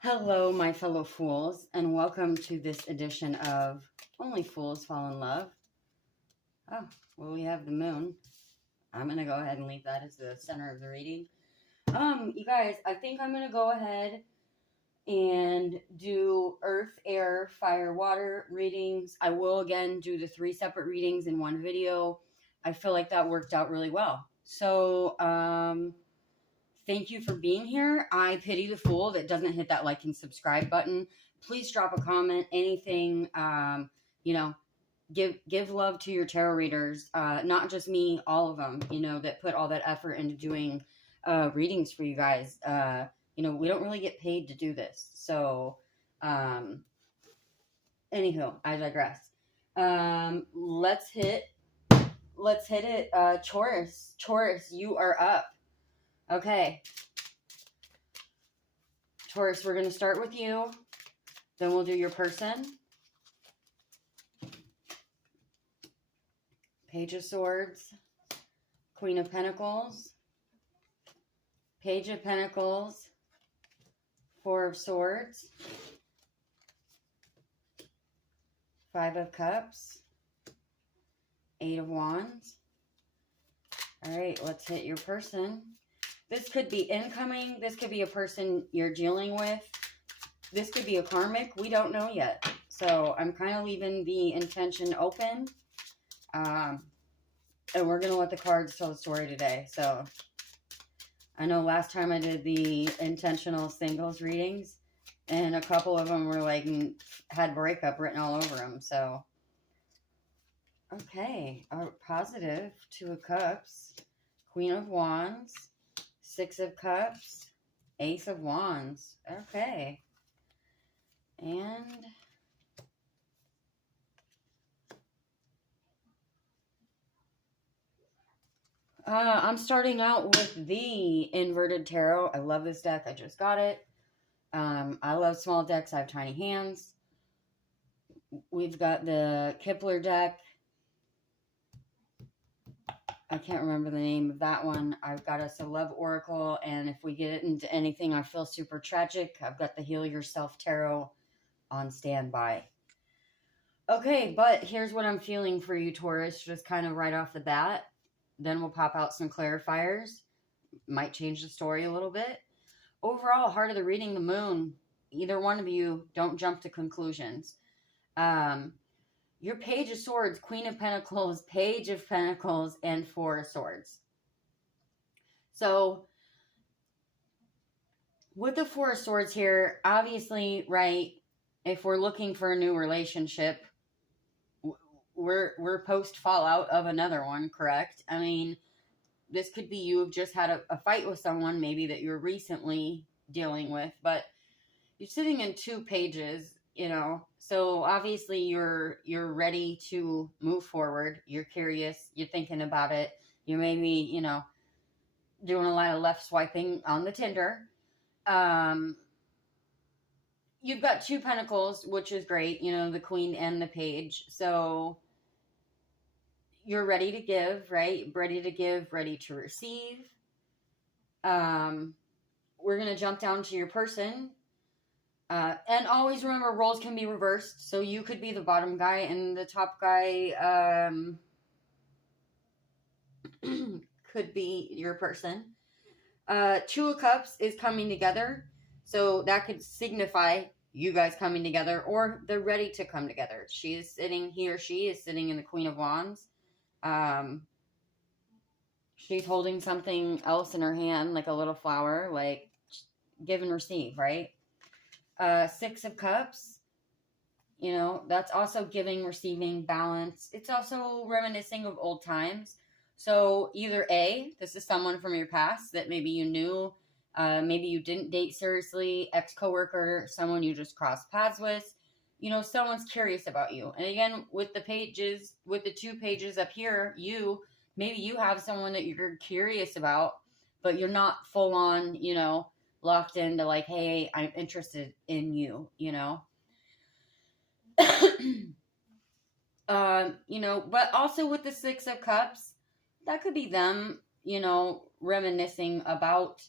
Hello, my fellow fools, and welcome to this edition of Only Fools Fall in Love. Oh, well, we have the moon. I'm going to go ahead and leave that as the center of the reading. You guys, I think I'm going to go ahead and do earth, air, fire, water readings. I will, again, do the 3 separate readings in one video. I feel like that worked out really well. So, thank you for being here. I pity the fool that doesn't hit that like and subscribe button. Please drop a comment, anything. Give love to your tarot readers. Not just me, all of them. That put all that effort into doing readings for you guys. We don't really get paid to do this. So, anywho, I digress. Let's hit it. Taurus, you are up. Okay. Taurus, we're going to start with you. Then we'll do your person. Page of Swords. Queen of Pentacles. Page of Pentacles. 4 of Swords. 5 of Cups. 8 of Wands. All right, let's hit your person. This could be incoming. This could be a person you're dealing with. This could be a karmic. We don't know yet. So I'm kind of leaving the intention open. And we're going to let the cards tell the story today. So I know last time I did the intentional singles readings, and a couple of them were like, had breakup written all over them. So, okay. Positive. 2 of Cups. Queen of Wands. 6 of Cups, Ace of Wands. Okay. And I'm starting out with the inverted tarot. I love this deck. I just got it. I love small decks. I have tiny hands. We've got the Kepler deck. I can't remember the name of that one. I've got us a Love Oracle, and if we get into anything I feel super tragic, I've got the Heal Yourself Tarot on standby. Okay, but here's what I'm feeling for you, Taurus, just kind of right off the bat. Then we'll pop out some clarifiers. Might change the story a little bit. Overall, heart of the reading, the moon. Either one of you, don't jump to conclusions. Your Page of Swords, Queen of Pentacles, Page of Pentacles, and 4 of Swords. So, with the 4 of Swords here, obviously, right, if we're looking for a new relationship, we're post-fallout of another one, correct? I mean, this could be you have just had a fight with someone, maybe that you're recently dealing with, but you're sitting in 2 pages, so obviously you're ready to move forward. You're curious. You're thinking about it. You maybe, doing a lot of left swiping on the Tinder. You've got 2 pentacles, which is great, the Queen and the Page. So you're ready to give, right? Ready to give, ready to receive. We're going to jump down to your person. And always remember, roles can be reversed. So you could be the bottom guy and the top guy could be your person. 2 of Cups is coming together. So that could signify you guys coming together, or they're ready to come together. He or she is sitting in the Queen of Wands. She's holding something else in her hand, like a little flower, like give and receive, right? 6 of Cups, that's also giving, receiving, balance. It's also reminiscing of old times. So either A, this is someone from your past that maybe you knew, maybe you didn't date seriously, ex-coworker, someone you just crossed paths with, someone's curious about you. And again, with the 2 pages up here, maybe you have someone that you're curious about, but you're not full on, locked into like, hey, I'm interested in you, but also with the 6 of Cups, that could be them, reminiscing about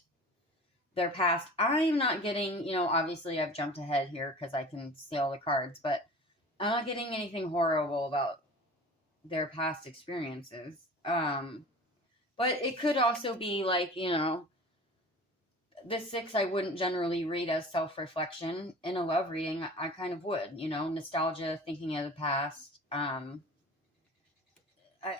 their past. I'm not getting, you know, obviously I've jumped ahead here because I can see all the cards, but I'm not getting anything horrible about their past experiences. But it could also be like, you know, the 6 I wouldn't generally read as self-reflection. In a love reading, I kind of would, you know, nostalgia, thinking of the past.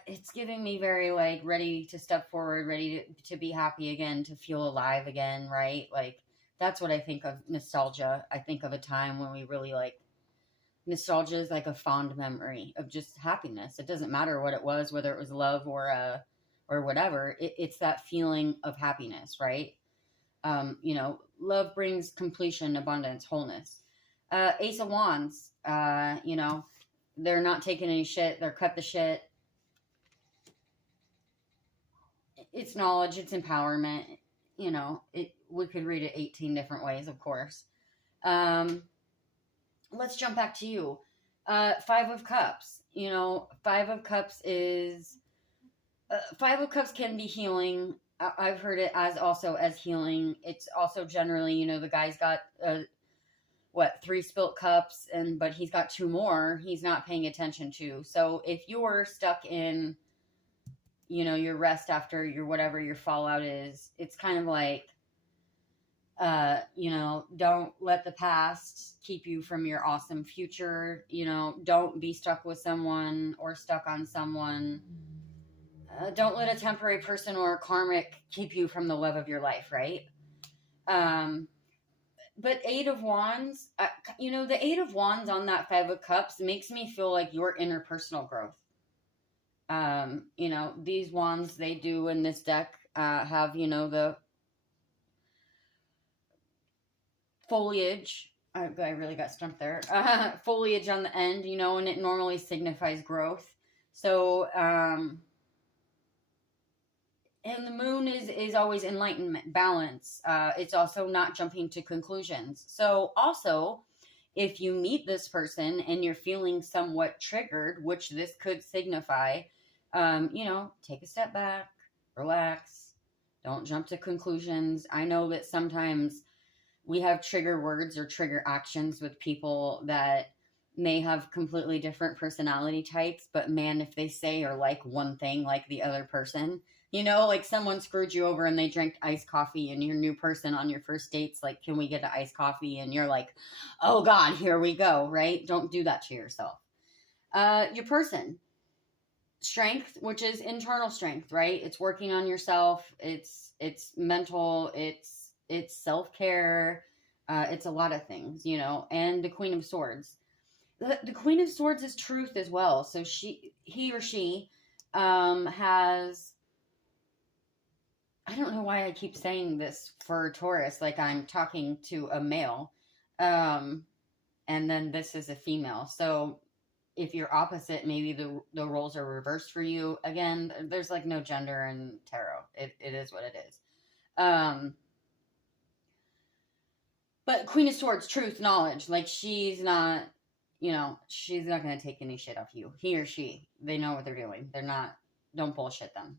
It's giving me very, like, ready to step forward, ready to be happy again, to feel alive again, right? Like, that's what I think of nostalgia. I think of a time when we really, like, nostalgia is like a fond memory of just happiness. It doesn't matter what it was, whether it was love or whatever. It's that feeling of happiness, right? You know, love brings completion, abundance, wholeness. Ace of Wands, you know, they're not taking any shit. They're cut the shit. It's knowledge. It's empowerment. You know, we could read it 18 different ways, of course. Let's jump back to you. 5 of Cups. You know, 5 of Cups is... 5 of Cups can be healing. I've heard it as also as healing. It's also generally, you know, the guy's got, 3 spilt cups, but he's got 2 more he's not paying attention to. So if you're stuck in, you know, your rest after your whatever your fallout is, it's kind of like, you know, don't let the past keep you from your awesome future. You know, don't be stuck with someone or stuck on someone. Don't let a temporary person or karmic keep you from the love of your life, right? But 8 of Wands, you know, the 8 of Wands on that 5 of Cups makes me feel like your interpersonal growth. You know, these wands, they do in this deck have, you know, the foliage. I really got stumped there. Foliage on the end, you know, and it normally signifies growth. So, and the moon is always enlightenment, balance. It's also not jumping to conclusions. So also, if you meet this person and you're feeling somewhat triggered, which this could signify, you know, take a step back, relax, don't jump to conclusions. I know that sometimes we have trigger words or trigger actions with people that may have completely different personality types, but man, if they say or like one thing like the other person, you know, like someone screwed you over and they drank iced coffee, and your new person on your first date's like, can we get an iced coffee? And you're like, oh God, here we go, right? Don't do that to yourself. Your person, strength, which is internal strength, right? It's working on yourself. It's mental. It's self-care. It's a lot of things, you know. And the Queen of Swords. The Queen of Swords is truth as well. So he or she has... I don't know why I keep saying this for Taurus, like I'm talking to a male. And then this is a female. So if you're opposite, maybe the roles are reversed for you. Again, there's like no gender in tarot. It is what it is. But Queen of Swords, truth, knowledge. Like she's not, you know, she's not going to take any shit off you. He or she, they know what they're doing. They're not, don't bullshit them.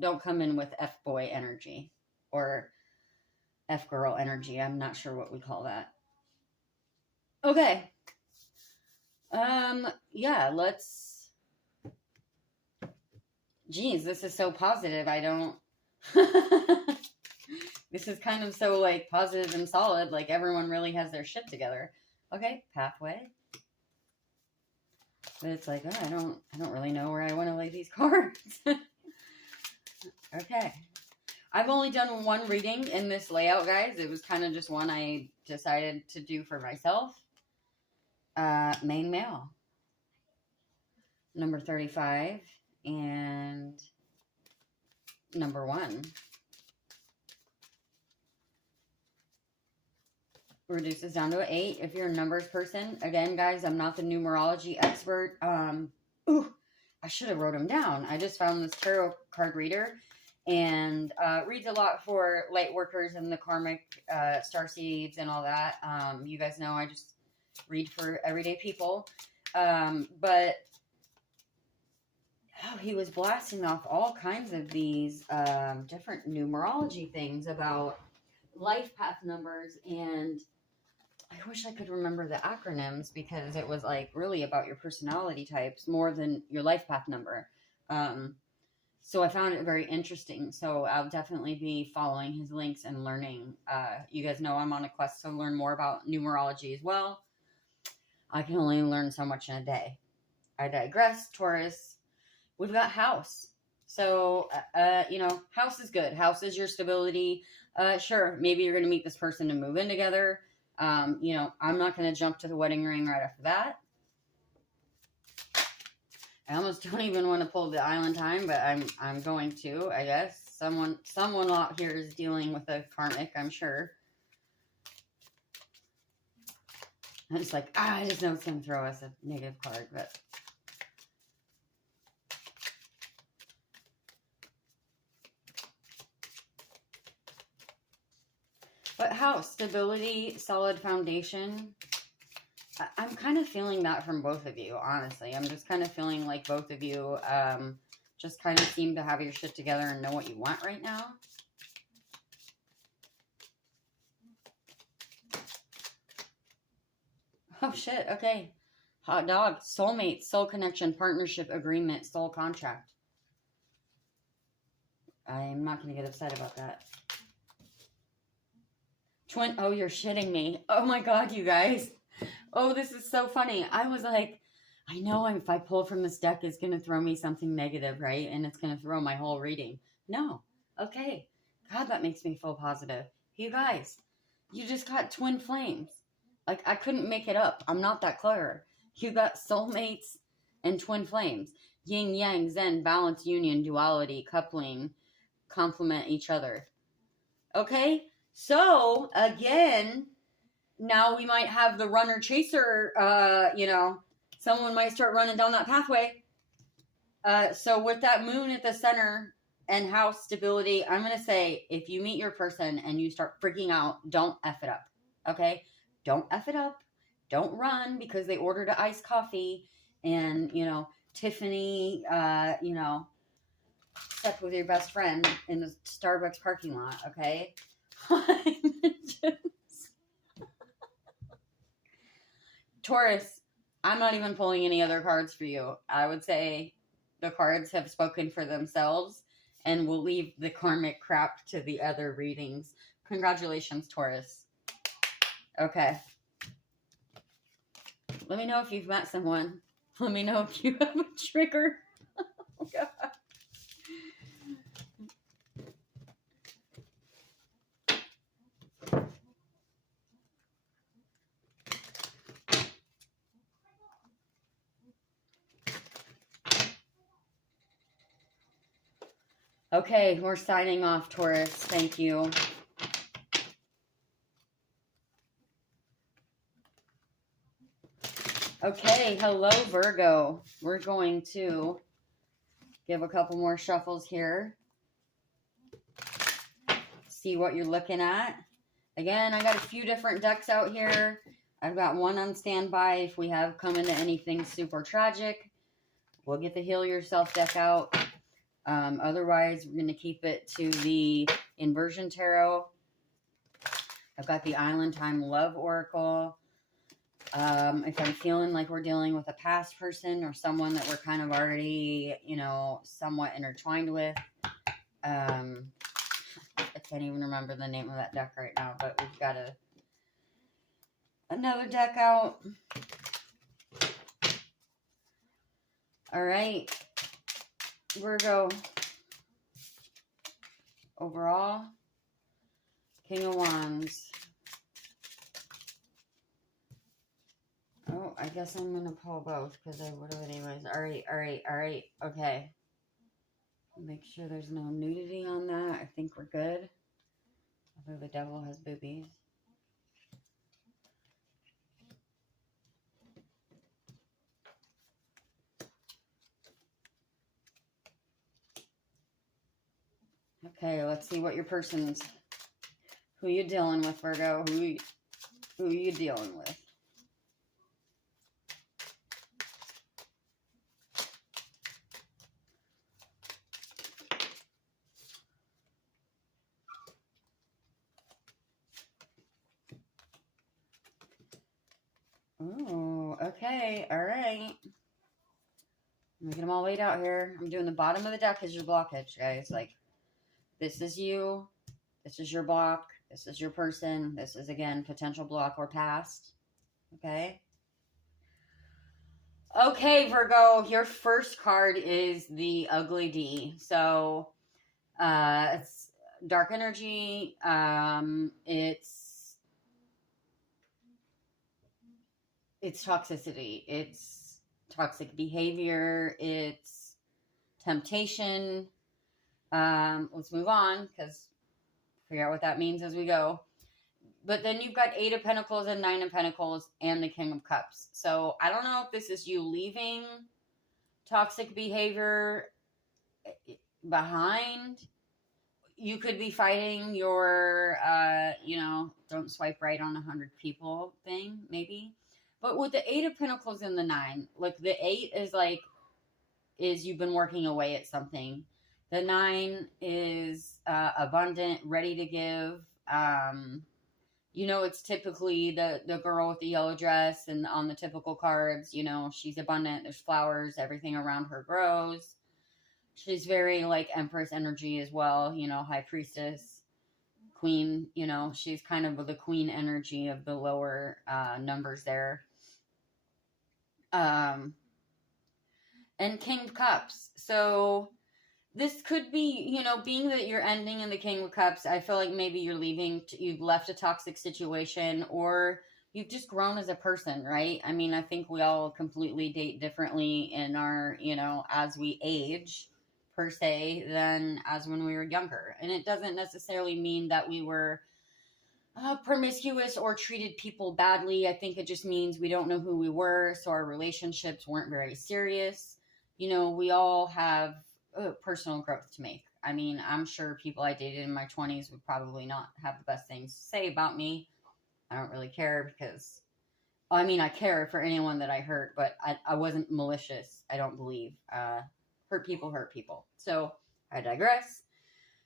Don't come in with F-boy energy or F-girl energy. I'm not sure what we call that. Okay. Yeah, let's... Geez, this is so positive. I don't... This is kind of so, like, positive and solid. Like, everyone really has their shit together. Okay, pathway. But it's like, oh, I don't really know where I want to lay these cards. Okay. I've only done one reading in this layout, guys. It was kind of just one I decided to do for myself. Main male. Number 35 and number 1. Reduces down to an 8 if you're a numbers person. Again, guys, I'm not the numerology expert. Ooh, I should have wrote them down. I just found this tarot card reader, and reads a lot for light workers and the karmic starseeds and all that. You guys know I just read for everyday people. But oh, he was blasting off all kinds of these different numerology things about life path numbers, and I wish I could remember the acronyms because it was like really about your personality types more than your life path number. So I found it very interesting. So I'll definitely be following his links and learning. You guys know I'm on a quest to learn more about numerology as well. I can only learn so much in a day. I digress. Taurus, we've got house. So, house is good. House is your stability. Sure, maybe you're going to meet this person and move in together. I'm not going to jump to the wedding ring right after that. I almost don't even want to pull the island time, but I'm going to, I guess. Someone out here is dealing with a karmic, I'm sure. I'm just like, I just know it's going to throw us a negative card, But house, stability, solid foundation. I'm kind of feeling that from both of you, honestly. I'm just kind of feeling like both of you just kind of seem to have your shit together and know what you want right now. Oh, shit. Okay. Hot dog. Soulmate, soul connection, partnership, agreement, soul contract. I'm not going to get upset about that. Twin. Oh, you're shitting me. Oh, my God, you guys. Oh, this is so funny. I was like, I know if I pull from this deck, it's going to throw me something negative, right? And it's going to throw my whole reading. No. Okay. God, that makes me feel positive. You guys, you just got twin flames. Like, I couldn't make it up. I'm not that clever. You got soulmates and twin flames. Yin, yang, zen, balance, union, duality, coupling, complement each other. Okay? So, again, now we might have the runner-chaser, someone might start running down that pathway. So with that moon at the center and house stability, I'm going to say, if you meet your person and you start freaking out, don't F it up, okay? Don't F it up. Don't run because they ordered an iced coffee and, Tiffany, slept with your best friend in the Starbucks parking lot, okay? Taurus, I'm not even pulling any other cards for you. I would say the cards have spoken for themselves and we'll leave the karmic crap to the other readings. Congratulations, Taurus. Okay. Let me know if you've met someone. Let me know if you have a trigger. Oh, God. Okay, we're signing off, Taurus. Thank you. Okay, hello, Virgo. We're going to give a couple more shuffles here. See what you're looking at. Again, I got a few different decks out here. I've got one on standby if we have come into anything super tragic. We'll get the Heal Yourself deck out. Otherwise, we're going to keep it to the Inversion Tarot. I've got the Island Time Love Oracle. If I'm feeling like we're dealing with a past person or someone that we're kind of already, somewhat intertwined with. I can't even remember the name of that deck right now, but we've got another deck out. All right. Virgo. Overall. King of Wands. Oh, I guess I'm going to pull both because I would have anyways. All right. Okay. Make sure there's no nudity on that. I think we're good. Although the devil has boobies. Okay, let's see what your person's... Who you dealing with, Virgo? Who you dealing with? Ooh, okay, all right. I'm making them all laid out here. I'm doing the bottom of the deck as your blockage, guys. Like, this is you. This is your block. This is your person. This is, again, potential block or past. Okay? Okay, Virgo, your first card is the Ugly D. So, it's dark energy. It's toxicity. It's toxic behavior. It's temptation. Let's move on, because figure out what that means as we go. But then you've got 8 of Pentacles and 9 of Pentacles and the King of Cups. So I don't know if this is you leaving toxic behavior behind. You could be fighting your, don't swipe right on 100 people thing, maybe. But with the 8 of Pentacles and the 9, like the 8 is you've been working away at something. The 9 is abundant, ready to give. It's typically the girl with the yellow dress, and on the typical cards, she's abundant. There's flowers. Everything around her grows. She's very like Empress energy as well, High Priestess, Queen, she's kind of the Queen energy of the lower numbers there. And King of Cups. So this could be, being that you're ending in the King of Cups, I feel like maybe you're leaving, you've left a toxic situation, or you've just grown as a person, right? I mean, I think we all completely date differently in our, as we age, per se, than as when we were younger. And it doesn't necessarily mean that we were promiscuous or treated people badly. I think it just means we don't know who we were, so our relationships weren't very serious. We all have personal growth to make. I mean, I'm sure people I dated in my 20s would probably not have the best things to say about me. I don't really care because, I mean, I care for anyone that I hurt, but I wasn't malicious, I don't believe. Hurt people. So, I digress.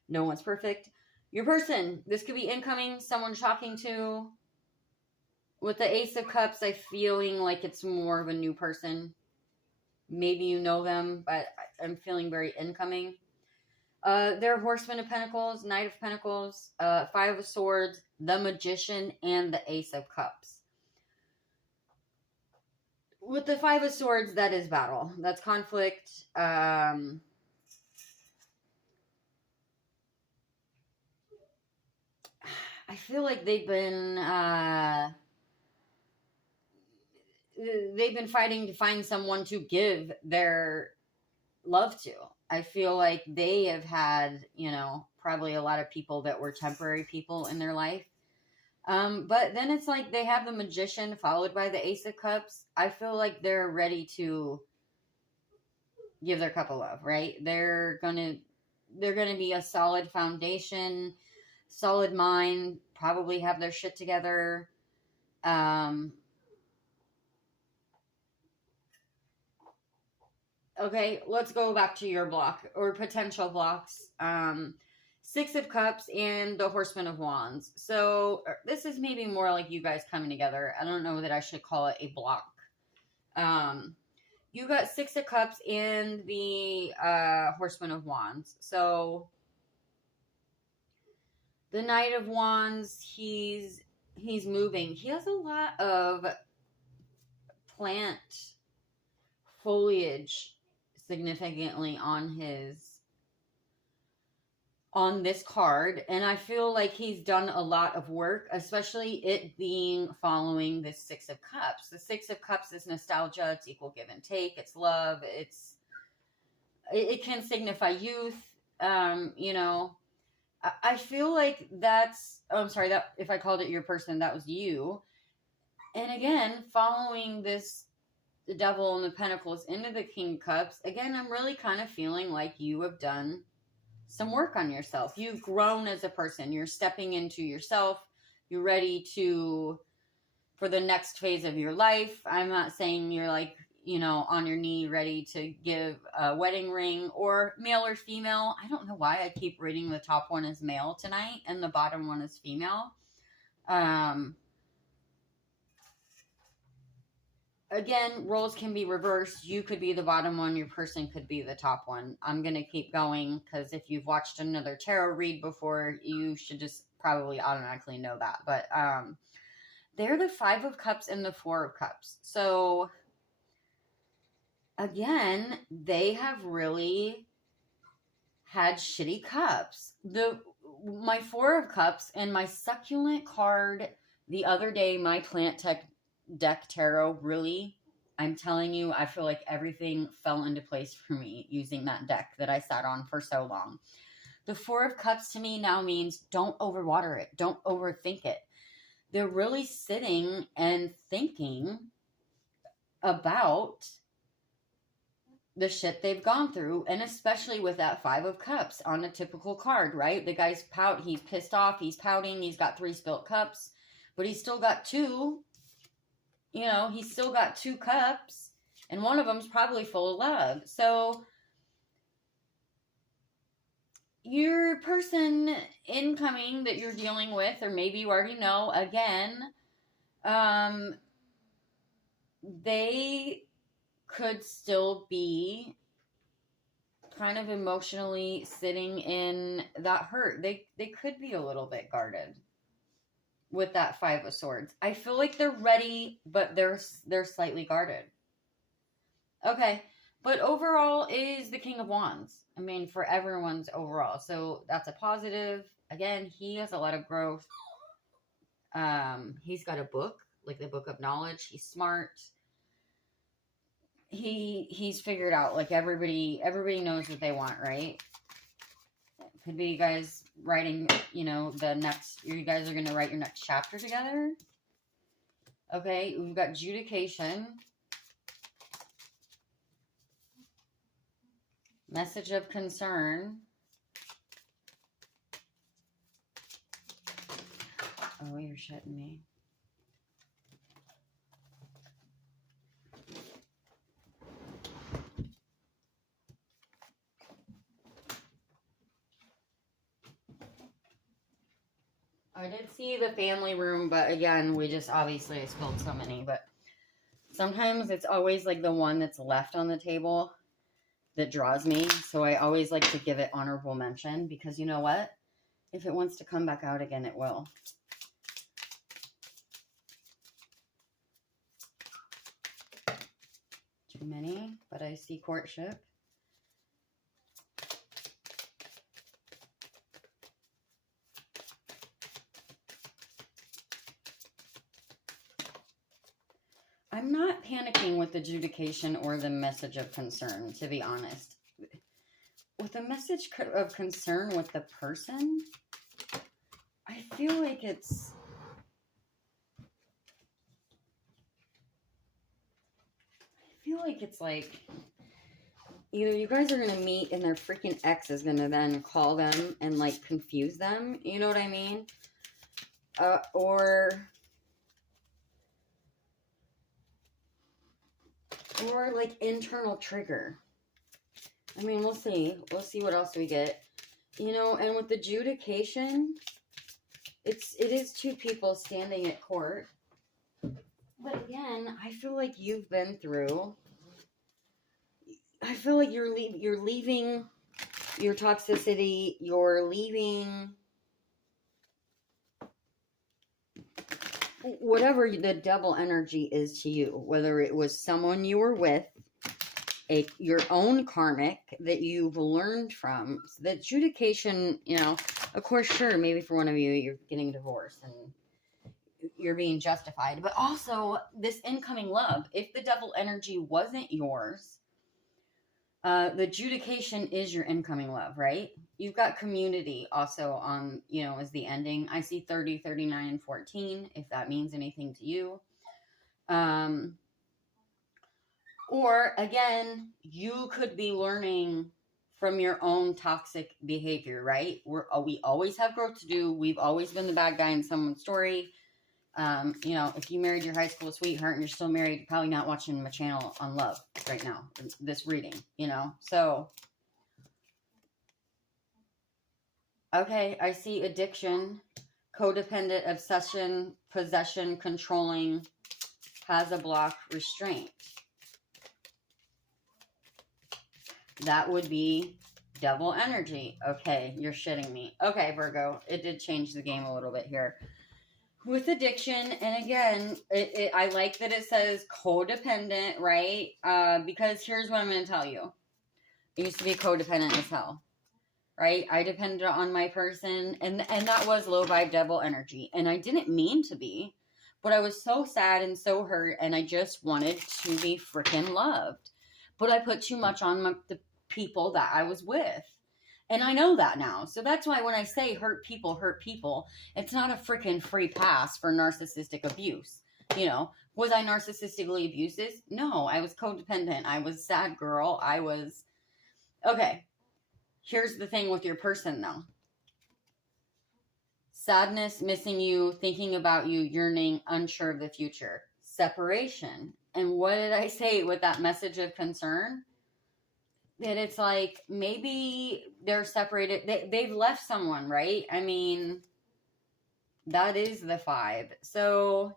No one's perfect. Your person, this could be incoming, someone shocking to. With the Ace of Cups, I'm feeling like it's more of a new person. Maybe you know them, but I'm feeling very incoming. They're Horseman of Pentacles, Knight of Pentacles, 5 of Swords, the Magician, and the Ace of Cups. With the 5 of Swords, that is battle. That's conflict. I feel like they've been fighting to find someone to give their love to. I feel like they have had, probably a lot of people that were temporary people in their life. But then it's like they have the Magician followed by the Ace of Cups. I feel like they're ready to give their cup of love, right? They're gonna be a solid foundation, solid mind, probably have their shit together. Okay, let's go back to your block or potential blocks. 6 of Cups and the Horseman of Wands. So this is maybe more like you guys coming together. I don't know that I should call it a block. You got 6 of Cups and the Horseman of Wands. So the Knight of Wands, he's moving. He has a lot of plant foliage significantly on this card, and I feel like he's done a lot of work, especially it being following this 6 of Cups. The 6 of Cups is nostalgia, it's equal give and take, it's love, it can signify youth. I feel like I'm sorry, that if I called it your person, that was you. And again, following this, the Devil and the Pentacles into the King of Cups, again, I'm really kind of feeling like you have done some work on yourself. You've grown as a person. You're stepping into yourself. You're ready for the next phase of your life. I'm not saying you're like, on your knee ready to give a wedding ring, or male or female. I don't know why I keep reading the top one is male tonight and the bottom one is female. again, roles can be reversed. You could be the bottom one. Your person could be the top one. I'm going to keep going because if you've watched another tarot read before, you should just probably automatically know that. But they're the Five of Cups and the Four of Cups. So, again, they have really had shitty cups. My Four of Cups and my succulent card the other day, my plant deck tarot, really, I'm telling you, I feel like everything fell into place for me using that deck that I sat on for so long. The Four of Cups to me now means don't overwater it. Don't overthink it. They're really sitting and thinking about the shit they've gone through, and especially with that Five of Cups on a typical card, right? The guy's he's pissed off, he's pouting, he's got 3 spilt cups, but he's still got 2. You know, he's still got 2 cups, and one of them's probably full of love. So, your person incoming that you're dealing with, or maybe you already know, again, they could still be kind of emotionally sitting in that hurt. They could be a little bit guarded with that Five of Swords. I feel like they're ready, but they're slightly guarded. Okay, but overall is the King of Wands. I mean, for everyone's overall. So that's a positive. Again, he has a lot of growth. He's got a book, like the Book of Knowledge. He's smart. He's figured out, like, everybody knows what they want, right? Could be you guys writing, you know, you guys are going to write your next chapter together. Okay, we've got Judication. Message of Concern. Oh, you're shitting me. I did see the family room, but again, obviously I spilled so many, but sometimes it's always like the one that's left on the table that draws me. So I always like to give it honorable mention because you know what? If it wants to come back out again, it will. Too many, but I see Courtship. I'm not panicking with the Judication or the Message of Concern, to be honest. With the Message of Concern with the person, I feel like it's... like either you guys are going to meet and their freaking ex is going to then call them and like confuse them. You know what I mean? Or like internal trigger. I mean, we'll see. We'll see what else we get. You know, and with the Judication, it is 2 people standing at court. But again, I feel like you've been through. I feel like you're leaving your toxicity. You're leaving whatever the devil energy is to you, whether it was someone you were with, your own karmic that you've learned from. So the Judication, you know, of course, sure, maybe for one of you, you're getting divorced and you're being justified, but also this incoming love. If the devil energy wasn't yours, the Judication is your incoming love, right? You've got Community also on, you know, as the ending. I see 30, 39, and 14, if that means anything to you. Or, again, you could be learning from your own toxic behavior, right? We always have growth to do. We've always been the bad guy in someone's story. You know, if you married your high school sweetheart and you're still married, you're probably not watching my channel on love right now, this reading, you know? So, okay, I see addiction, codependent, obsession, possession, controlling. has a block restraint. That would be devil energy. Okay, you're shitting me. Okay, Virgo, it did change the game a little bit here. With addiction, and again, I like that it says codependent, right? Because here's what I'm going to tell you. I used to be codependent as hell, right? I depended on my person, and that was low vibe devil energy. And I didn't mean to be, but I was so sad and so hurt, and I just wanted to be freaking loved. But I put too much on the people that I was with. And I know that now. So that's why when I say hurt people, it's not a freaking free pass for narcissistic abuse. You know, was I narcissistically abusive? No, I was codependent. I was a sad girl. I was... Okay, here's the thing with your person, though. Sadness, missing you, thinking about you, yearning, unsure of the future. Separation. And what did I say with that message of concern? That it's like, maybe they're separated. They've left someone, right? I mean, that is the 5. So,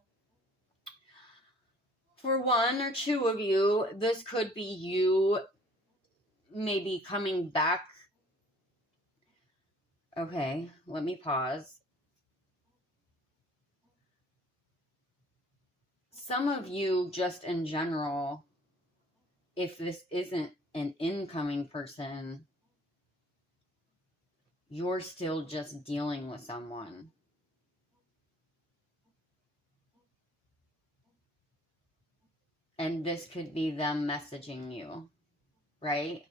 for 1 or 2 of you, this could be you maybe coming back. Okay, let me pause. Some of you, just in general, if this isn't an incoming person, you're still just dealing with someone. And this could be them messaging you, right?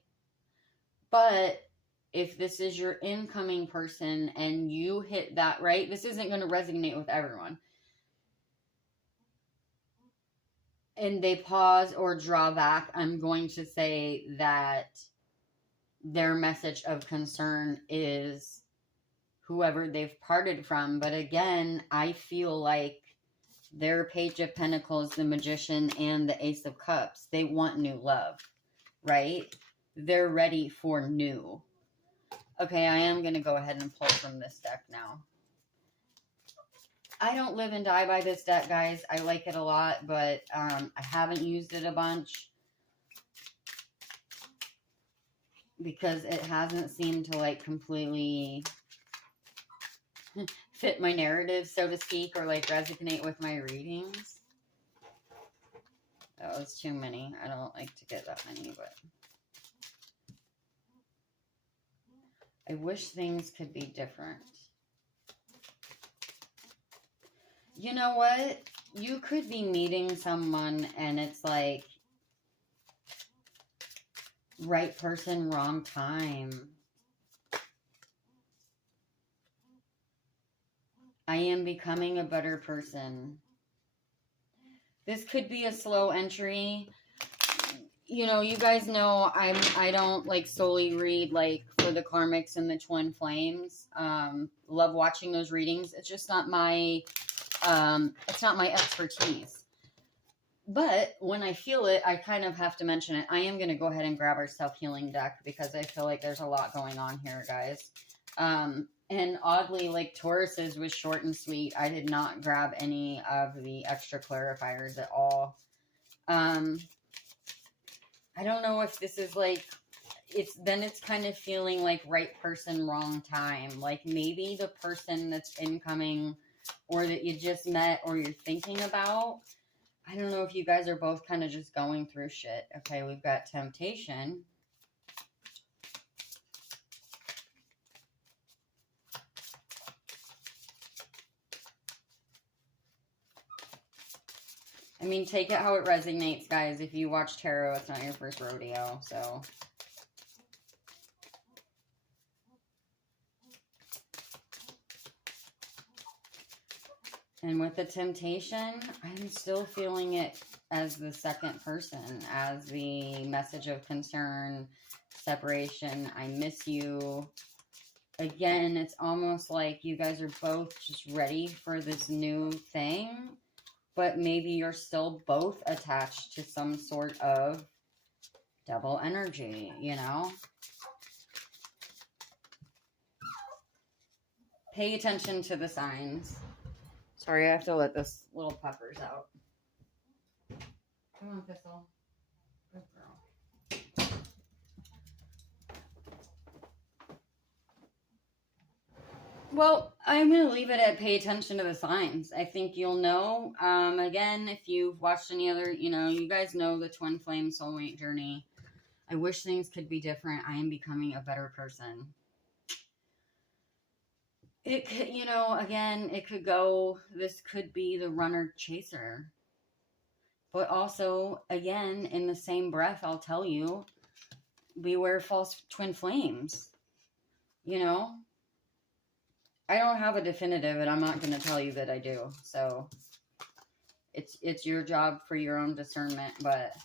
But if this is your incoming person and you hit that, right? This isn't going to resonate with everyone. And they pause or draw back, I'm going to say that their message of concern is whoever they've parted from. But again, I feel like their Page of Pentacles, the Magician, and the Ace of Cups, they want new love, right? They're ready for new. Okay, I am going to go ahead and pull from this deck now. I don't live and die by this deck, guys. I like it a lot, but I haven't used it a bunch because it hasn't seemed to like completely fit my narrative, so to speak, or like resonate with my readings. That was too many. I don't like to get that many, but I wish things could be different. You know what? You could be meeting someone and it's like, right person, wrong time. I am becoming a better person. This could be a slow entry. You know, you guys know I don't like solely read like for the Karmics and the Twin Flames. Love watching those readings. It's just not my expertise. But when I feel it, I kind of have to mention it. I am going to go ahead and grab our self-healing deck because I feel like there's a lot going on here, guys. And oddly, like Taurus's was short and sweet. I did not grab any of the extra clarifiers at all. I don't know if this is like, it's kind of feeling like right person, wrong time. Like maybe the person that's incoming or that you just met or you're thinking about. I don't know if you guys are both kind of just going through shit. Okay, we've got temptation. I mean, take it how it resonates, guys. If you watch tarot, it's not your first rodeo, so. And with the temptation, I'm still feeling it as the second person, as the message of concern, separation, I miss you. Again, it's almost like you guys are both just ready for this new thing, but maybe you're still both attached to some sort of double energy, you know? Pay attention to the signs. Sorry, I have to let this little peppers out. Come on, Thistle. Good girl. Well, I'm going to leave it at pay attention to the signs. I think you'll know. Again, if you've watched any other, you guys know the twin flame soulmate journey. I wish things could be different. I am becoming a better person. It could, again, it could go, this could be the runner chaser. But also, again, in the same breath, I'll tell you, beware false twin flames. I don't have a definitive, and I'm not going to tell you that I do. So it's your job for your own discernment. But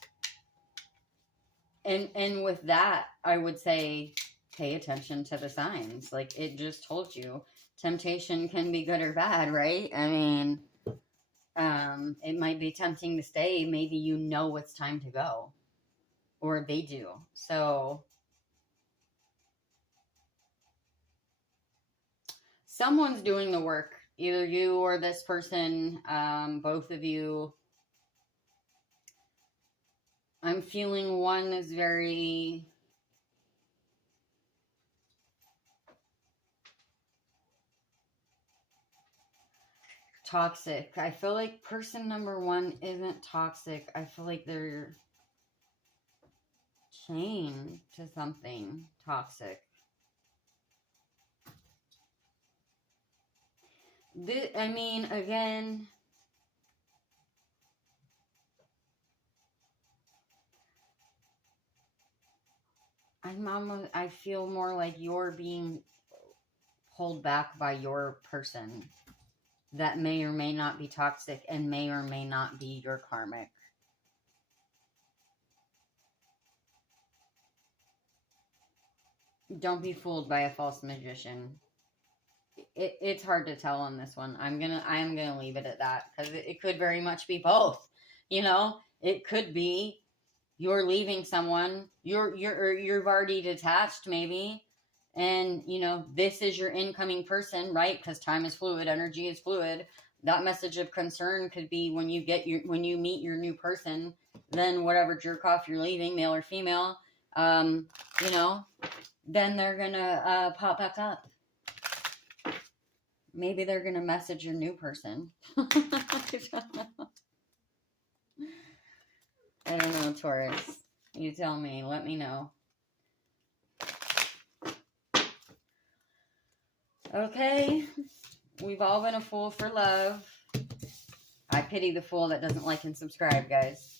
and with that, I would say pay attention to the signs. Like it just told you, temptation can be good or bad, right? I mean, it might be tempting to stay. Maybe it's time to go, or they do. So someone's doing the work, either you or this person, both of you. I'm feeling one is very toxic. I feel like person number one isn't toxic. I feel like they're chained to something toxic. Again, I feel more like you're being pulled back by your person that may or may not be toxic and may or may not be your karmic. Don't be fooled by a false magician. It's hard to tell on this one. I'm gonna leave it at that because it could very much be both. It could be you're leaving someone, you've already detached maybe, and this is your incoming person, right? Because time is fluid, energy is fluid. That message of concern could be when you meet your new person, then whatever jerk off you're leaving, male or female, then they're gonna pop back up. Maybe they're going to message your new person. I don't know, Taurus. You tell me. Let me know. Okay. We've all been a fool for love. I pity the fool that doesn't like and subscribe, guys.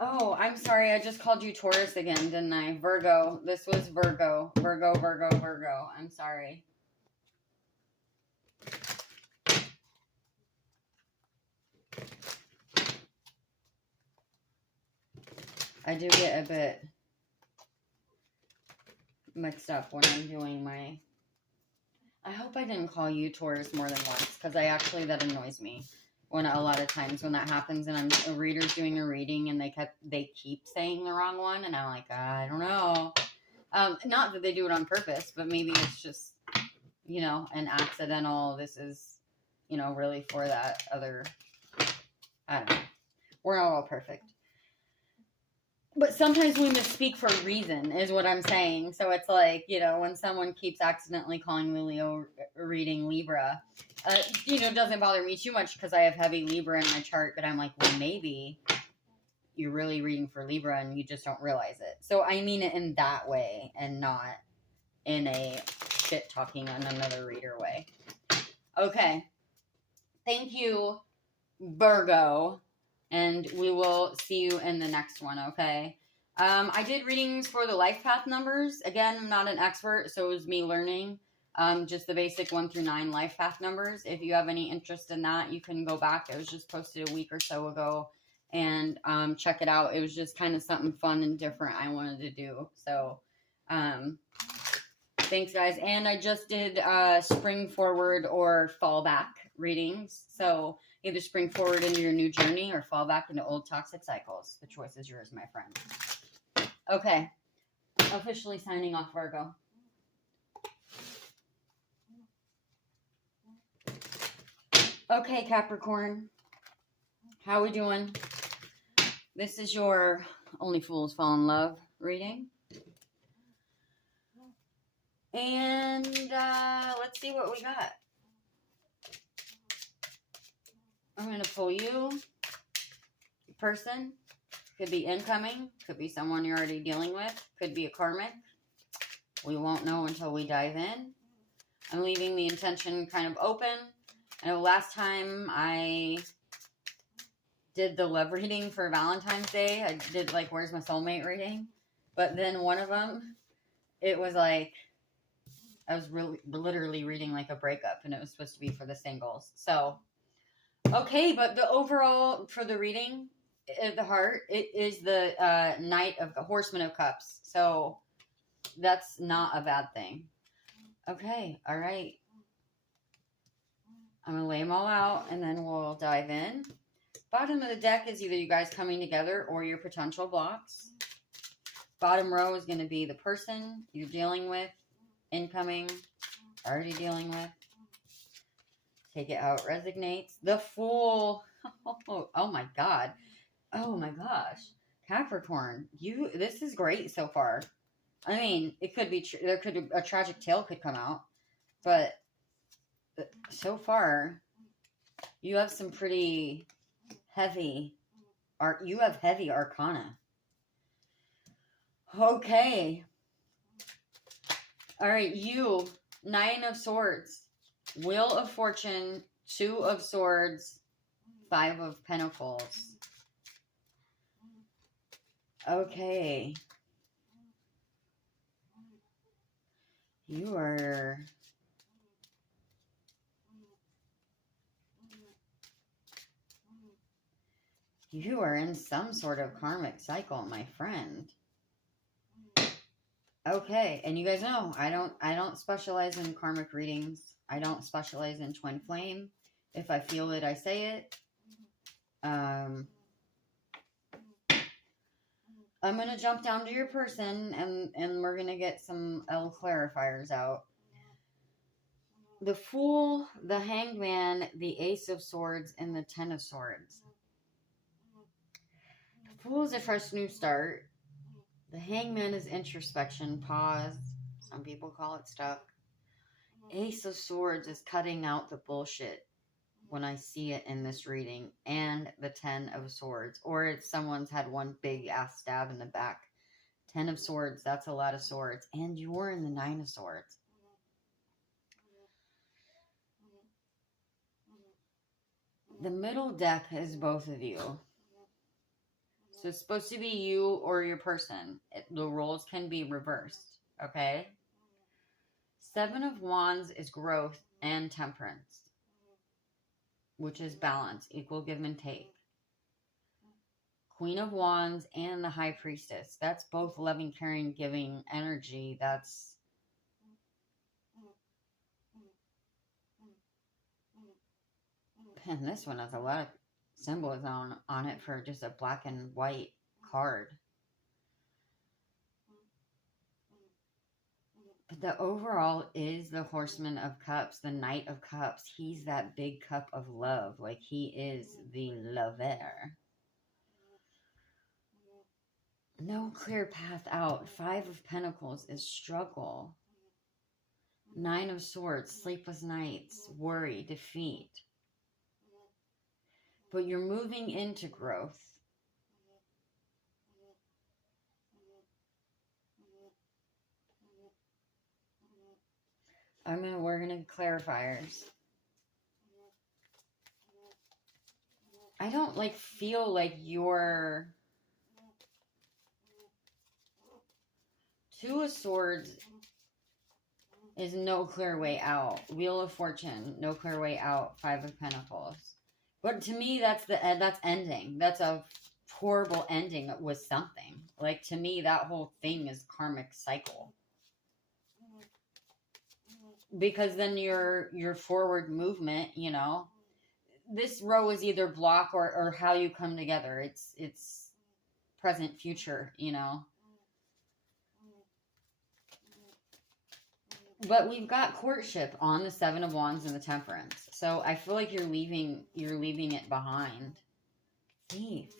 Oh, I'm sorry. I just called you Taurus again, didn't I? Virgo. This was Virgo. Virgo. I'm sorry. I do get a bit mixed up when I'm doing my... I hope I didn't call you Taurus more than once, because that annoys me. When a lot of times when that happens and a reader's doing a reading and they keep saying the wrong one, and I'm like, I don't know. Not that they do it on purpose, but maybe it's just, an accidental, this is, really for that other, I don't know. We're not all perfect. But sometimes we misspeak for a reason, is what I'm saying. So it's like, when someone keeps accidentally calling the Leo reading Libra, it doesn't bother me too much because I have heavy Libra in my chart, but I'm like, well, maybe you're really reading for Libra and you just don't realize it. So I mean it in that way and not in a shit talking on another reader way. Okay. Thank you, Virgo. And we will see you in the next one, okay? I did readings for the life path numbers. Again, I'm not an expert, so it was me learning just the basic 1 through 9 life path numbers. If you have any interest in that, you can go back. It was just posted a week or so ago and check it out. It was just kind of something fun and different I wanted to do. So thanks, guys. And I just did spring forward or fall back readings. So either spring forward into your new journey or fall back into old toxic cycles. The choice is yours, my friend. Okay. Officially signing off, Virgo. Okay, Capricorn. How we doing? This is your Only Fools Fall in Love reading. And let's see what we got. I'm going to pull you. Person. Could be incoming. Could be someone you're already dealing with. Could be a karmic. We won't know until we dive in. I'm leaving the intention kind of open. I know last time I did the love reading for Valentine's Day. I did like, where's my soulmate reading? But then one of them, it was like, I was literally reading like a breakup, and it was supposed to be for the singles. So, okay, but the overall, for the reading, the heart, it is the Knight of the Horseman of Cups. So, that's not a bad thing. Okay, all right. I'm going to lay them all out, and then we'll dive in. Bottom of the deck is either you guys coming together or your potential blocks. Bottom row is going to be the person you're dealing with, incoming, already dealing with. Take it how it resonates. The Fool. Oh my God. Oh my gosh. Capricorn, this is great so far. I mean, it could be, there could be a tragic tale could come out, but so far, you have some pretty heavy, you have heavy arcana. Okay. All right, you, Nine of Swords, Wheel of Fortune, Two of Swords, Five of Pentacles. Okay. You are... You are in some sort of karmic cycle, my friend. Okay, and you guys know I don't specialize in karmic readings. I don't specialize in twin flame. If I feel it, I say it. I'm gonna jump down to your person, and we're gonna get some L clarifiers out. The Fool, the Hangman, the Ace of Swords, and the Ten of Swords. Fool is a fresh new start. The Hangman is introspection, pause. Some people call it stuck. Ace of Swords is cutting out the bullshit when I see it in this reading. And the Ten of Swords. Or it's someone's had one big ass stab in the back. Ten of Swords, that's a lot of swords. And you're in the Nine of Swords. The middle deck is both of you. So it's supposed to be you or your person. The roles can be reversed, okay? Seven of Wands is growth and temperance, which is balance, equal give and take. Queen of Wands and the High Priestess. That's both loving, caring, giving energy. That's... And this one has a lot of symbolism on it for just a black and white card. But the overall is the Horseman of Cups, the Knight of Cups. He's that big cup of love. Like, he is the lover. No clear path out. Five of Pentacles is struggle. Nine of Swords, sleepless nights, worry, defeat. But you're moving into growth. We're gonna clarifiers. I don't feel like you're... Two of Swords is no clear way out. Wheel of Fortune, no clear way out. Five of Pentacles. But to me, that's ending. That's a horrible ending with something. Like, to me, that whole thing is karmic cycle. Because then your forward movement, you know, this row is either block or how you come together. It's present, future, you know. But we've got courtship on the Seven of Wands and the Temperance. So I feel like you're leaving it behind. Thief.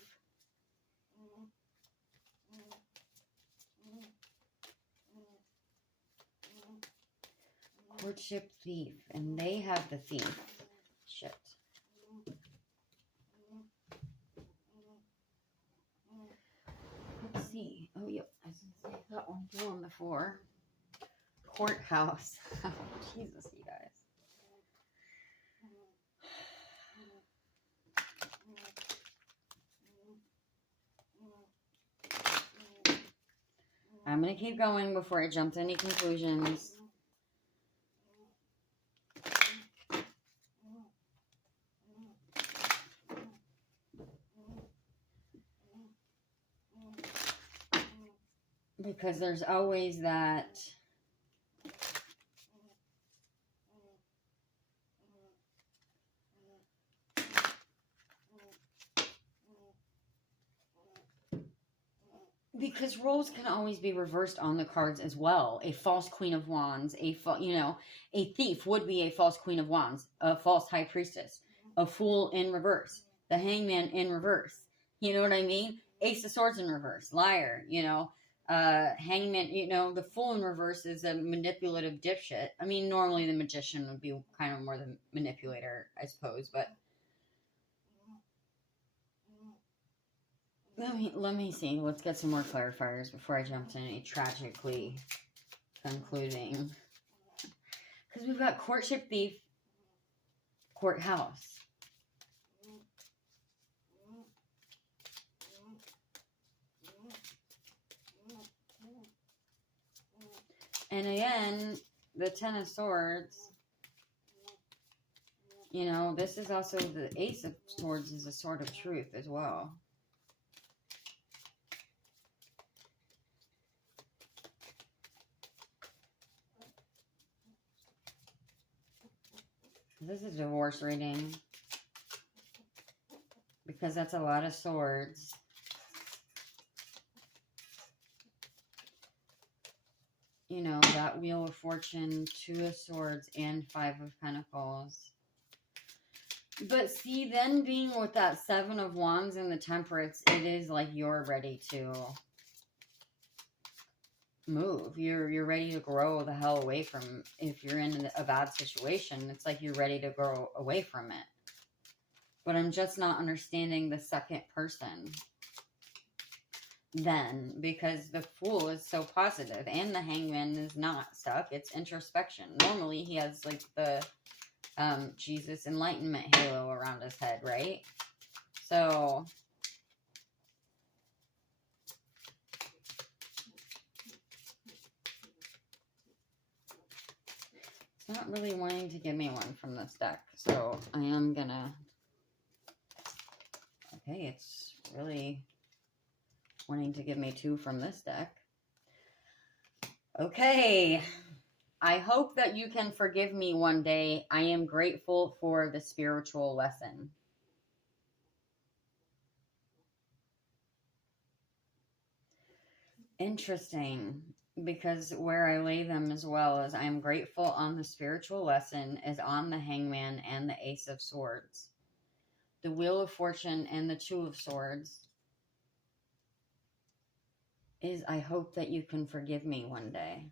Courtship thief. And they have the thief. Shit. Let's see. Oh, yep. I was going to say that one fell on the floor. Courthouse. Oh, Jesus, you guys. I'm going to keep going before I jump to any conclusions. Because there's always that because roles can always be reversed on the cards as well. A false Queen of Wands, a thief would be a false Queen of Wands, a false High Priestess, a Fool in reverse, the Hangman in reverse. You know what I mean? Ace of Swords in reverse, liar, Hangman, the Fool in reverse is a manipulative dipshit. I mean, normally the Magician would be kind of more the manipulator, I suppose, but let me see. Let's get some more clarifiers before I jump to any tragically concluding. Because we've got courtship thief, courthouse. And again, the Ten of Swords, this is also the Ace of Swords is a sword of truth as well. This is a divorce reading because that's a lot of swords. That Wheel of Fortune, Two of Swords, and Five of Pentacles. But see, then being with that Seven of Wands and the Temperance, it is like you're ready to move. You're ready to grow the hell away from, if you're in a bad situation, it's like you're ready to grow away from it. But I'm just not understanding the second person then, because the Fool is so positive and the Hangman is not stuck. It's introspection. Normally he has like the Jesus enlightenment halo around his head, right? So it's not really wanting to give me one from this deck, so I am gonna, okay, it's really wanting to give me two from this deck. Okay, I hope that you can forgive me one day. I am grateful for the spiritual lesson. Interesting, because where I lay them as well is I am grateful on the spiritual lesson is on the Hangman and the Ace of Swords. The Wheel of Fortune and the Two of Swords is I hope that you can forgive me one day.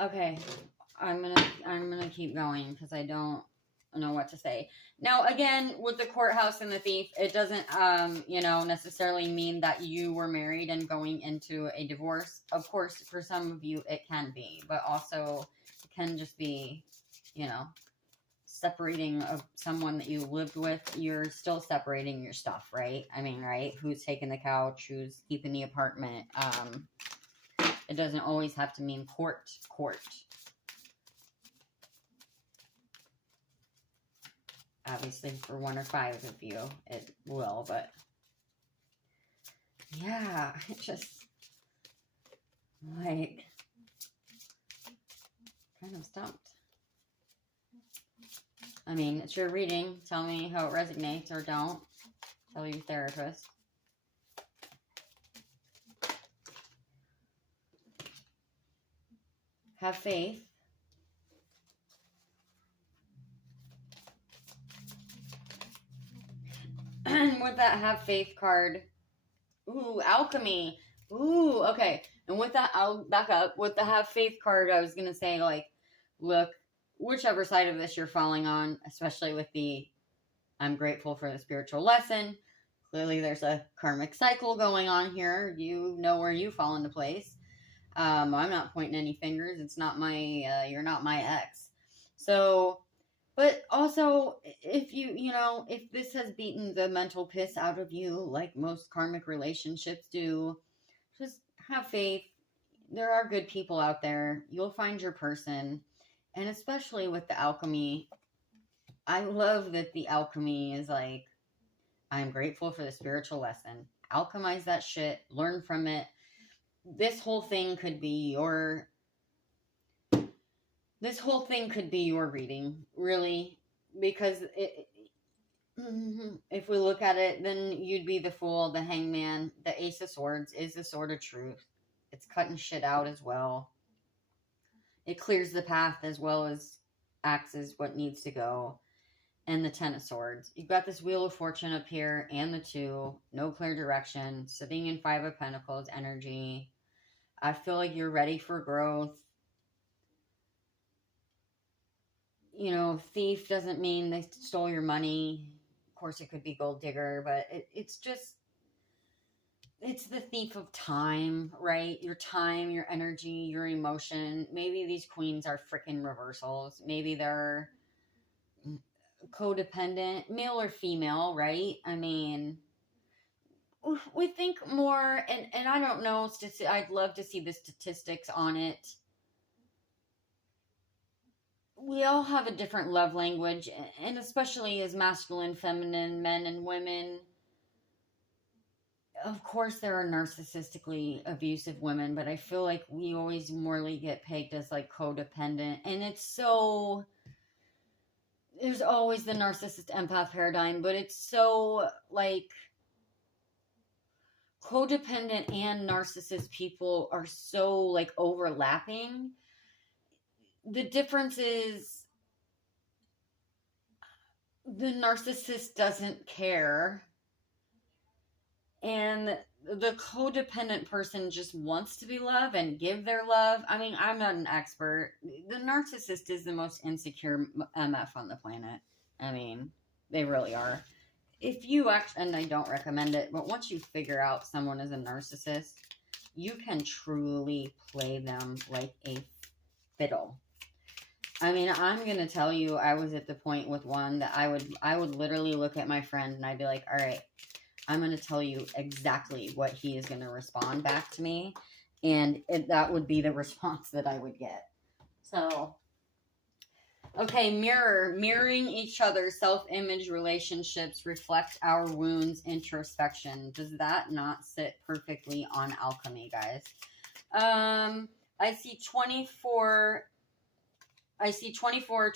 Okay, I'm gonna keep going because I don't know what to say. Now, again, with the courthouse and the thief, it doesn't, necessarily mean that you were married and going into a divorce. Of course, for some of you, it can be, but also it can just be, separating of someone that you lived with. You're still separating your stuff, right? I mean, right? Who's taking the couch? Who's keeping the apartment? It doesn't always have to mean court. Obviously, for one or five of you, it will, but yeah, it just, like, kind of stumped. I mean, it's your reading. Tell me how it resonates or don't. Tell your therapist. Have faith. with that have faith card, ooh, alchemy. Ooh, okay. And with that, I'll back up. With the have faith card, I was going to say, like, look, whichever side of this you're falling on, especially with the I'm grateful for the spiritual lesson. Clearly, there's a karmic cycle going on here. You know where you fall into place. I'm not pointing any fingers. It's not my, you're not my ex. So, but also, if if this has beaten the mental piss out of you, like most karmic relationships do, just have faith. There are good people out there. You'll find your person. And especially with the alchemy, I love that the alchemy is like, I'm grateful for the spiritual lesson. Alchemize that shit. Learn from it. This whole thing could be your reading, really, because if we look at it, then you'd be the Fool, the Hangman. The Ace of Swords is the sword of truth. It's cutting shit out as well. It clears the path as well as axes what needs to go. And the Ten of Swords. You've got this Wheel of Fortune up here and the 2. No clear direction. Sitting in 5 of Pentacles energy. I feel like you're ready for growth. You know, thief doesn't mean they stole your money. Of course, it could be gold digger, but it's the thief of time, right? Your time, your energy, your emotion. Maybe these queens are freaking reversals. Maybe they're codependent, male or female, right? I mean, we think more, and I don't know, I'd love to see the statistics on it. We all have a different love language, and especially as masculine, feminine, men and women. Of course, there are narcissistically abusive women, but I feel like we always morally get pegged as like codependent, and it's so... There's always the narcissist empath paradigm, but it's so like codependent and narcissist people are so like overlapping. The difference is the narcissist doesn't care, and the codependent person just wants to be loved and give their love. I mean, I'm not an expert. The narcissist is the most insecure MF on the planet. I mean, they really are. If you actually, and I don't recommend it, but once you figure out someone is a narcissist, you can truly play them like a fiddle. I mean, I'm going to tell you, I was at the point with one that I would literally look at my friend and I'd be like, all right, I'm going to tell you exactly what he is going to respond back to me. And that would be the response that I would get. So, okay, mirroring each other's self-image relationships reflect our wounds, introspection. Does that not sit perfectly on alchemy, guys? I see 24,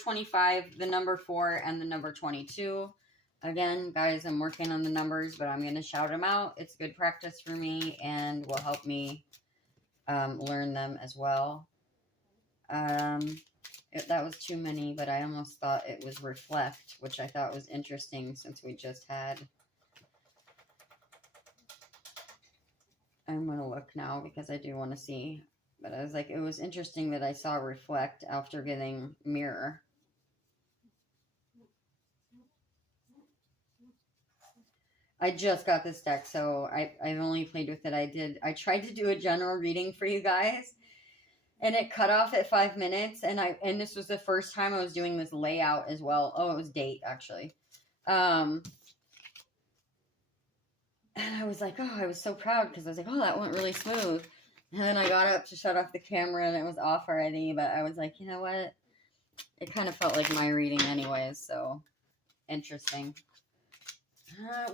25, the number 4, and the number 22. Again, guys, I'm working on the numbers, but I'm going to shout them out. It's good practice for me and will help me learn them as well. That was too many, but I almost thought it was reflect, which I thought was interesting since we just had. I'm going to look now because I do want to see. But I was like, it was interesting that I saw reflect after getting mirror. I just got this deck, so I've only played with it. I tried to do a general reading for you guys, and it cut off at 5 minutes, and this was the first time I was doing this layout as well. Oh, it was date, actually. And I was like, oh, I was so proud, because I was like, oh, that went really smooth. And then I got up to shut off the camera, and it was off already, but I was like, you know what? It kind of felt like my reading anyways, so interesting.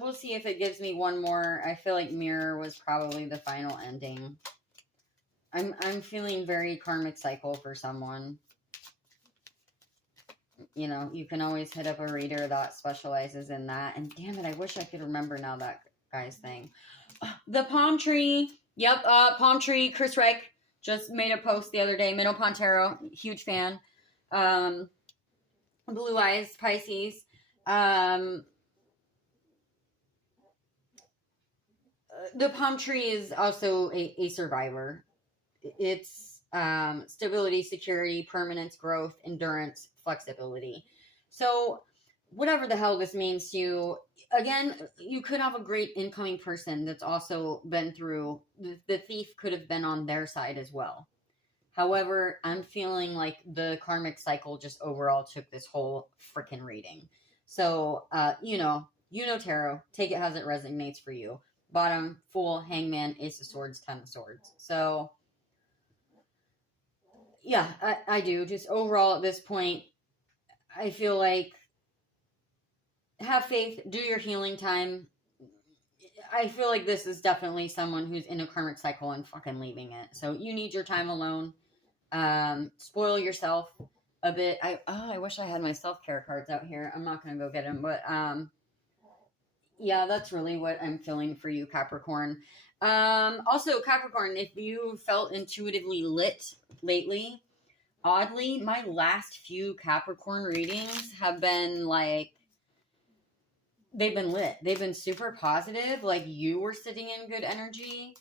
We'll see if it gives me one more. I feel like mirror was probably the final ending. I'm feeling very karmic cycle for someone. You know, you can always hit up a reader that specializes in that. And damn it, I wish I could remember now that guy's thing. The palm tree. Yep, palm tree. Chris Reich just made a post the other day. Minnow Pontero, huge fan. Blue Eyes, Pisces. The palm tree is also a survivor. It's stability, security, permanence, growth, endurance, flexibility. So, whatever the hell this means to you, again, you could have a great incoming person that's also been through, the thief could have been on their side as well. However, I'm feeling like the karmic cycle just overall took this whole freaking reading. So, tarot, take it as it resonates for you. Bottom, Fool, Hangman, Ace of Swords, Ten of Swords. So, yeah, I do. Just overall at this point, I feel like have faith, do your healing time. I feel like this is definitely someone who's in a karmic cycle and fucking leaving it. So you need your time alone. Spoil yourself a bit. I wish I had my self-care cards out here. I'm not gonna go get them, but yeah, that's really what I'm feeling for you, Capricorn. Also, Capricorn, if you felt intuitively lit lately, oddly, my last few Capricorn readings have been like, they've been lit. They've been super positive. Like you were sitting in good energy.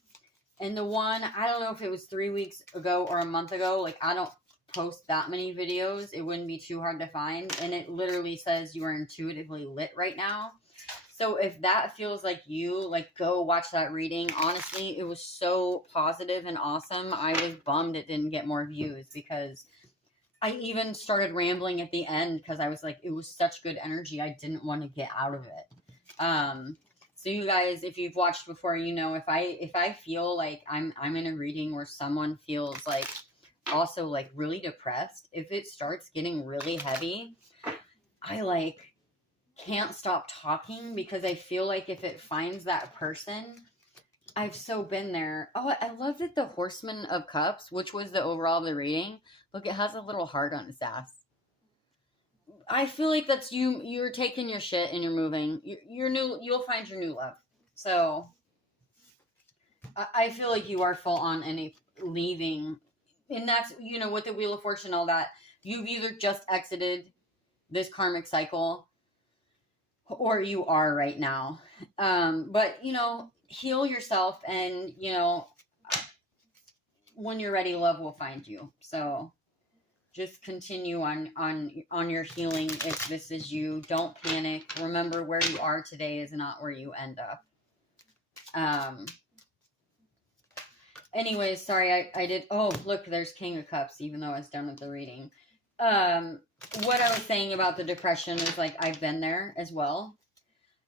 And the one, I don't know if it was 3 weeks ago or a month ago. Like I don't post that many videos. It wouldn't be too hard to find. And it literally says you are intuitively lit right now. So if that feels like you, like go watch that reading. Honestly, it was so positive and awesome. I was bummed it didn't get more views because I even started rambling at the end because I was like, it was such good energy. I didn't want to get out of it. So you guys, if you've watched before, you know, if I feel like I'm in a reading where someone feels like also like really depressed, if it starts getting really heavy, I like can't stop talking because I feel like if it finds that person, I've so been there. Oh, I love that the Horseman of Cups, which was the overall of the reading, look, it has a little heart on its ass. I feel like that's you. You're taking your shit and you're moving. You're new. You'll find your new love. So I feel like you are full on and leaving, and that's with the Wheel of Fortune, all that. You've either just exited this karmic cycle, or you are right now. But heal yourself, and when you're ready, love will find you. So. Just continue on your healing if this is you. Don't panic. Remember, where you are today is not where you end up. Anyways, sorry, I did. Oh, look, there's King of Cups, even though I was done with the reading. What I was saying about the depression is like, I've been there as well.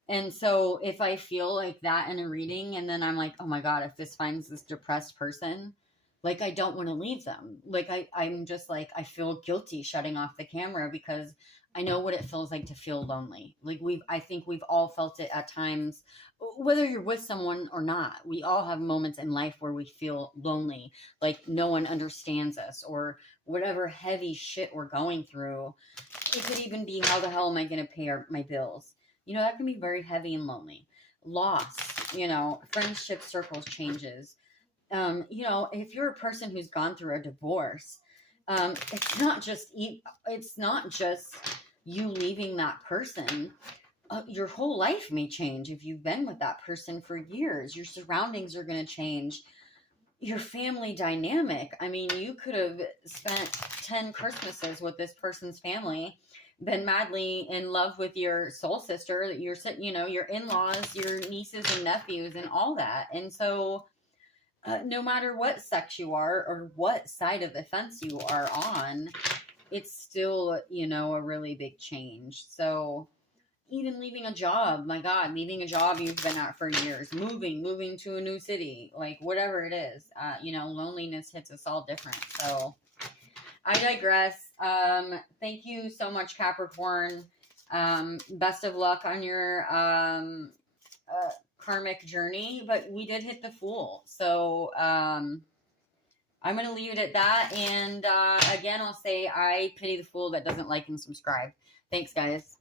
And so if I feel like that in a reading and then I'm like, oh my God, if this finds this depressed person, like, I don't want to leave them. Like, I'm just like, I feel guilty shutting off the camera because I know what it feels like to feel lonely. Like, I think we've all felt it at times, whether you're with someone or not. We all have moments in life where we feel lonely, like no one understands us or whatever heavy shit we're going through. It could even be, how the hell am I going to pay my bills? That can be very heavy and lonely. Loss, friendship circles changes. If you're a person who's gone through a divorce, it's not just you leaving that person. Your whole life may change if you've been with that person for years. Your surroundings are going to change. Your family dynamic. I mean, you could have spent 10 Christmases with this person's family, been madly in love with your soul sister, your in-laws, your nieces and nephews, and all that. And so, no matter what sex you are or what side of the fence you are on, it's still, a really big change. So even leaving a job, my God, leaving a job you've been at for years, moving to a new city, like whatever it is, loneliness hits us all different. So I digress. Thank you so much, Capricorn. Best of luck on your, karmic journey, but we did hit the Fool. So I'm going to leave it at that. And again, I'll say I pity the fool that doesn't like and subscribe. Thanks, guys.